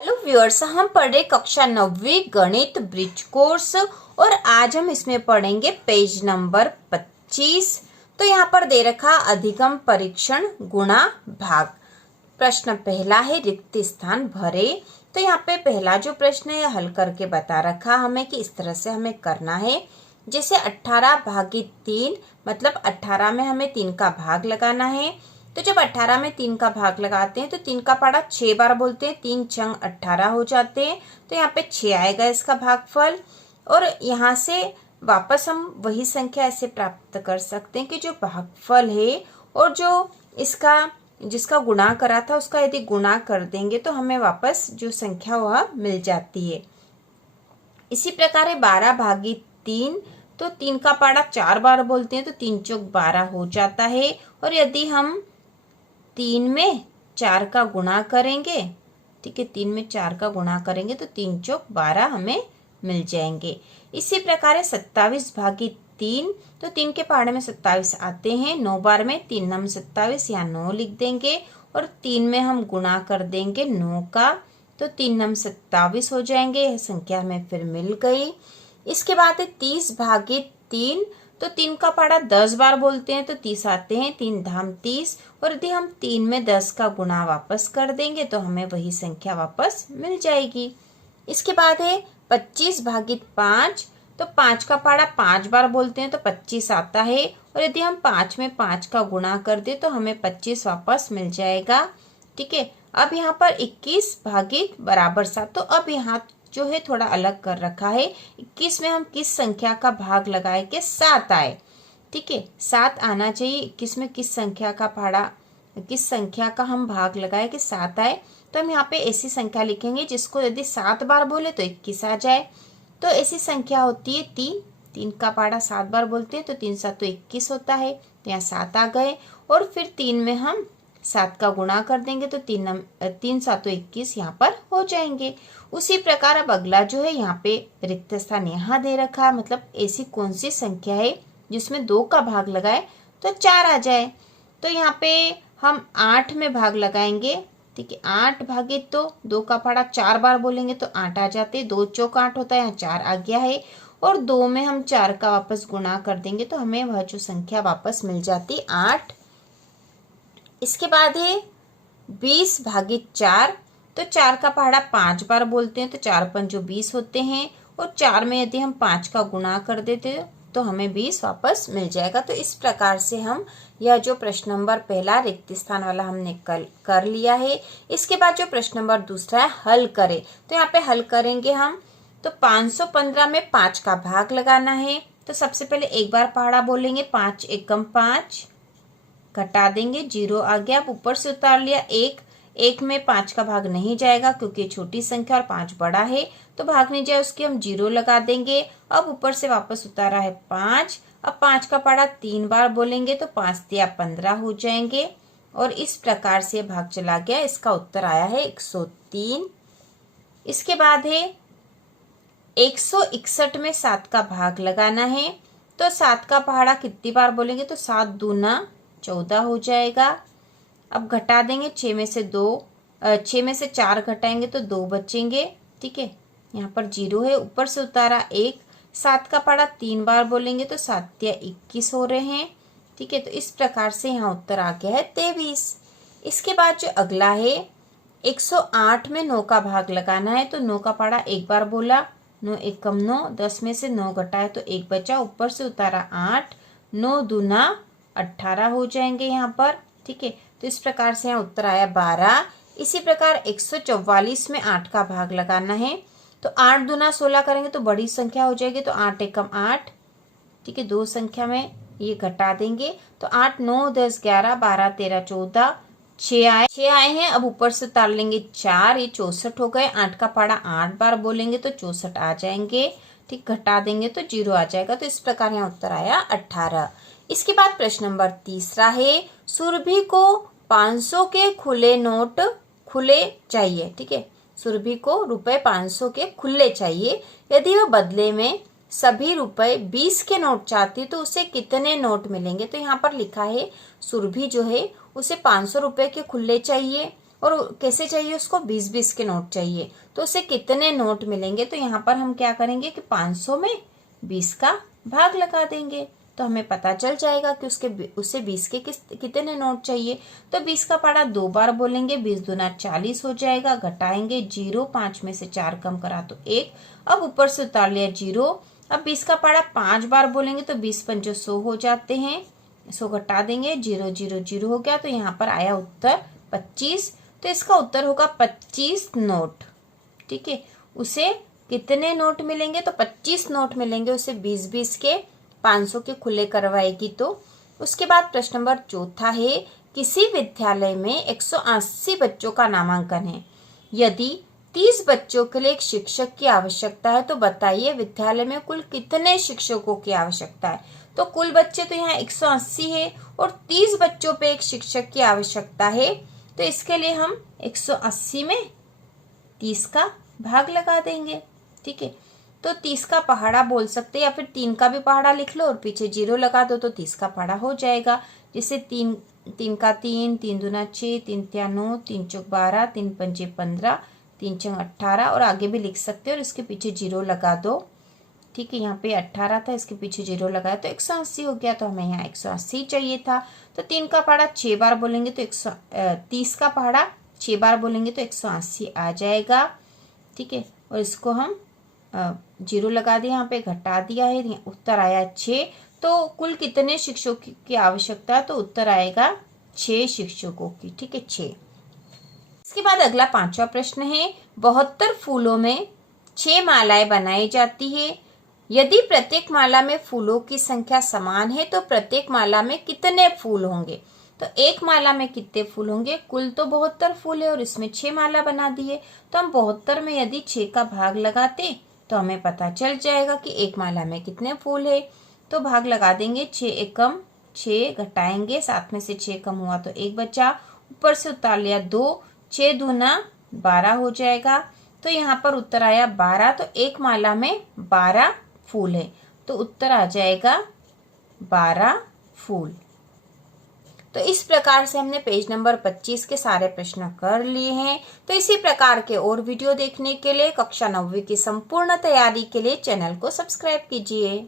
Hello viewers, हम पढ़ रहे कक्षा 9वीं गणित ब्रिज कोर्स और आज हम इसमें पढ़ेंगे पेज नंबर 25। तो यहाँ पर दे रखा अधिगम परीक्षण गुणा भाग। प्रश्न पहला है रिक्त स्थान भरे। तो यहाँ पे पहला जो प्रश्न है हल करके बता रखा हमें कि इस तरह से हमें करना है। जैसे 18 भागित 3 मतलब 18 में हमें 3 का भाग लगाना है। तो जब 18 में 3 का भाग लगाते हैं तो 3 का पाड़ा 6 बार बोलते हैं, 3 छंग 18 हो जाते हैं। तो यहाँ पे 6 आएगा इसका भागफल। और यहाँ से वापस हम वही संख्या ऐसे प्राप्त कर सकते हैं कि जो भागफल है और जो इसका जिसका गुणा करा था उसका यदि गुणा कर देंगे तो हमें वापस जो संख्या वह मिल जाती है। इसी प्रकार 12 भागित 3 तो 3 का पाड़ा 4 बार बोलते हैं तो 3 चौक 12 हो जाता है। और यदि हम 3 में 4 का गुणा करेंगे, ठीक है, 3 में 4 का गुणा करेंगे तो 3 चौक 12 हमें मिल जाएंगे। इसी प्रकार 27 भागित 3 तो 3 के पहाड़े में 27 आते हैं, 9 बार में 3 नम 27, यहाँ 9 लिख देंगे और 3 में हम गुणा कर देंगे 9 का तो 3 नम 27 हो जाएंगे। यह संख्या हमें फिर मिल गई। इसके बाद 30 भागित 3 तो 3 का पाड़ा 10 बार बोलते हैं तो 30 आते हैं, 3 धाम 30। और यदि हम 3 में 10 का गुणा वापस कर देंगे तो हमें वही संख्या वापस मिल जाएगी। इसके बाद है 25 भागित 5 तो 5 का पाड़ा 5 बार बोलते हैं तो 25 आता है। और यदि हम 5 में 5 का गुणा कर दे तो हमें 25 वापस मिल जाएगा। ठीक है, अब यहाँ पर 21 भागित बराबर 7 तो अब यहाँ जो है थोड़ा अलग कर रखा है। 21 में हम किस संख्या का भाग लगाए कि 7 आए। ठीक है, 7 आना चाहिए। 21 में किस संख्या का पाड़ा किस संख्या का हम भाग लगाए कि 7 आए। तो हम यहाँ पे ऐसी संख्या लिखेंगे जिसको यदि 7 बार बोले तो 21 आ जाए। तो ऐसी संख्या होती है 3। 3 का पाड़ा 7 बार बोलते हैं तो 3 7 तो 21 होता है, तो यहाँ 7 आ गए। और फिर 3 में हम 7 का गुणा कर देंगे तो 3 7 तो 21 यहाँ पर हो जाएंगे। उसी प्रकार अब अगला जो है यहाँ पे रिक्त स्थान यहाँ दे रखा है, मतलब ऐसी कौन सी संख्या है जिसमें 2 का भाग लगाए तो 4 आ जाए। तो यहाँ पे हम 8 में भाग लगाएंगे। ठीक है, 8 भागित तो 2 का पाड़ा 4 बार बोलेंगे तो 8 आ जाते, 2 चौक 8 होता है, यहाँ 4 आ गया है। और 2 में हम 4 का वापस गुणा कर देंगे तो हमें वह जो संख्या वापस मिल जाती 8। इसके बाद है 20 भागित 4 तो 4 का पहाड़ा 5 बार बोलते हैं तो 4 पंजो 20 होते हैं। और 4 में यदि हम 5 का गुणा कर देते तो हमें 20 वापस मिल जाएगा। तो इस प्रकार से हम यह जो प्रश्न नंबर पहला रिक्त स्थान वाला हमने कर लिया है। इसके बाद जो प्रश्न नंबर दूसरा है हल करें, तो यहाँ पे हल करेंगे हम। तो 515 में 5 का भाग लगाना है। तो सबसे पहले एक बार पहाड़ा बोलेंगे, 5 एकम 5 घटा देंगे, 0 आ गया। अब ऊपर से उतार लिया 1। 1 में 5 का भाग नहीं जाएगा क्योंकि छोटी संख्या और 5 बड़ा है, तो भाग नहीं जाए उसके हम 0 लगा देंगे। अब ऊपर से वापस उतारा है 5। अब 5 का पाड़ा 3 बार बोलेंगे तो 5 तिया 15 हो जाएंगे। और इस प्रकार से भाग चला गया। इसका उत्तर आया है 103। इसके बाद है 161 में 7 का भाग लगाना है। तो 7 का पहाड़ा कितनी बार बोलेंगे तो 7 दूना 14 हो जाएगा। अब घटा देंगे, 6 में से 6 में से 4 घटाएंगे तो 2 बचेंगे। ठीक है, यहाँ पर 0 है, ऊपर से उतारा 1। 7 का पाड़ा 3 बार बोलेंगे तो 7 तिया 21 हो रहे हैं। ठीक है, तो इस प्रकार से यहाँ उत्तर आ गया है 23। इसके बाद जो अगला है 108 में 9 का भाग लगाना है। तो 9 का पाड़ा 1 बार बोला, 9 एकम 9, 10 में से 9 घटाए तो 1 बचा, ऊपर से उतारा 8, 9 दूना 18 हो जाएंगे यहाँ पर। ठीक है, तो इस प्रकार से यहाँ उत्तर आया 12। इसी प्रकार 144 में 8 का भाग लगाना है। तो 8 दूना 16 करेंगे तो बड़ी संख्या हो जाएगी, तो 8 एकम 8। ठीक है, 2 संख्या में ये घटा देंगे तो 8 9 10 11 12 13 14 6 आए हैं। अब ऊपर से उतार लेंगे 4, ये 64 हो गए। 8 का पाड़ा 8 बार बोलेंगे तो 64 आ जाएंगे। ठीक, घटा देंगे तो 0 आ जाएगा। तो इस प्रकार यहाँ उत्तर आया 18। इसके बाद प्रश्न नंबर तीसरा है सुरभि को 500 के खुले नोट खुले चाहिए। ठीक है, सुरभि को रुपए 500 के खुले चाहिए। यदि वह बदले में सभी रुपए 20 के नोट चाहती तो उसे कितने नोट मिलेंगे। तो यहाँ पर लिखा है सुरभि जो है उसे 500 रुपए के खुले चाहिए और कैसे चाहिए उसको, 20-20 के नोट चाहिए। तो उसे कितने नोट मिलेंगे, तो यहाँ पर हम क्या करेंगे कि 500 में 20 का भाग लगा देंगे, तो हमें पता चल जाएगा कि उसे 20 के कितने नोट चाहिए। तो 20 का पहाड़ा 2 बार बोलेंगे, 20 दूना 40 हो जाएगा, घटाएंगे 0, 5 में से 4 कम करा तो 1, अब ऊपर से उतार लिया 0। अब 20 का पहाड़ा 5 बार बोलेंगे तो 20 पंजे 100 हो जाते हैं, 100 घटा देंगे, 0 0 0 हो गया, तो यहाँ पर आया उत्तर 25। तो इसका उत्तर होगा 25 नोट। ठीक है, उसे कितने नोट मिलेंगे, तो 25 नोट मिलेंगे उसे 20-20 के, 500 के खुले करवाएगी तो। उसके बाद प्रश्न नंबर 4 है, किसी विद्यालय में 180 बच्चों का नामांकन है, यदि 30 बच्चों के लिए एक शिक्षक की आवश्यकता है तो बताइए विद्यालय में कुल कितने शिक्षकों की आवश्यकता है। तो कुल बच्चे तो यहाँ 180 है और 30 बच्चों पे एक शिक्षक की आवश्यकता है, तो इसके लिए हम 180 में 30 का भाग लगा देंगे। ठीक है, तो 30 का पहाड़ा बोल सकते हैं या फिर 3 का भी पहाड़ा लिख लो और पीछे 0 लगा दो तो 30 का पहाड़ा हो जाएगा। जैसे 3 का 3, 3 दूना 6, 3 तिया 9, 3 चौक 12, 3 पंजे 15, 3 छंग 18 और आगे भी लिख सकते हो और इसके पीछे 0 लगा दो। ठीक है, यहाँ पे 18 था, इसके पीछे 0 लगाया तो 180 हो गया, तो हमें यहाँ 180 चाहिए था। तो 3 का पहाड़ा 6 बार बोलेंगे तो 30 का पहाड़ा 6 बार बोलेंगे तो 180 आ जाएगा। ठीक है, और इसको हम 0 लगा दिया, यहाँ पे घटा दिया है, उत्तर आया 6। तो कुल कितने शिक्षकों की आवश्यकता है, तो उत्तर आएगा 6 शिक्षकों की। ठीक है, 6। इसके बाद अगला 5वां प्रश्न है, 72 फूलों में 6 मालाएं बनाई जाती है, यदि प्रत्येक माला में फूलों की संख्या समान है तो प्रत्येक माला में कितने फूल होंगे। तो एक माला में कितने फूल होंगे, कुल तो 72 फूल है और इसमें 6 माला बना दी है, तो हम 72 में यदि 6 का भाग लगाते तो हमें पता चल जाएगा कि एक माला में कितने फूल है। तो भाग लगा देंगे, 6 एकम 6, घटाएंगे 7 में से 6 कम हुआ तो 1 बचा, ऊपर से उतार लिया 2, 6 दूना 12 हो जाएगा, तो यहाँ पर उत्तर आया 12। तो एक माला में 12 फूल है, तो उत्तर आ जाएगा 12 फूल। तो इस प्रकार से हमने पेज नंबर 25 के सारे प्रश्न कर लिए हैं। तो इसी प्रकार के और वीडियो देखने के लिए कक्षा 9वीं की संपूर्ण तैयारी के लिए चैनल को सब्सक्राइब कीजिए।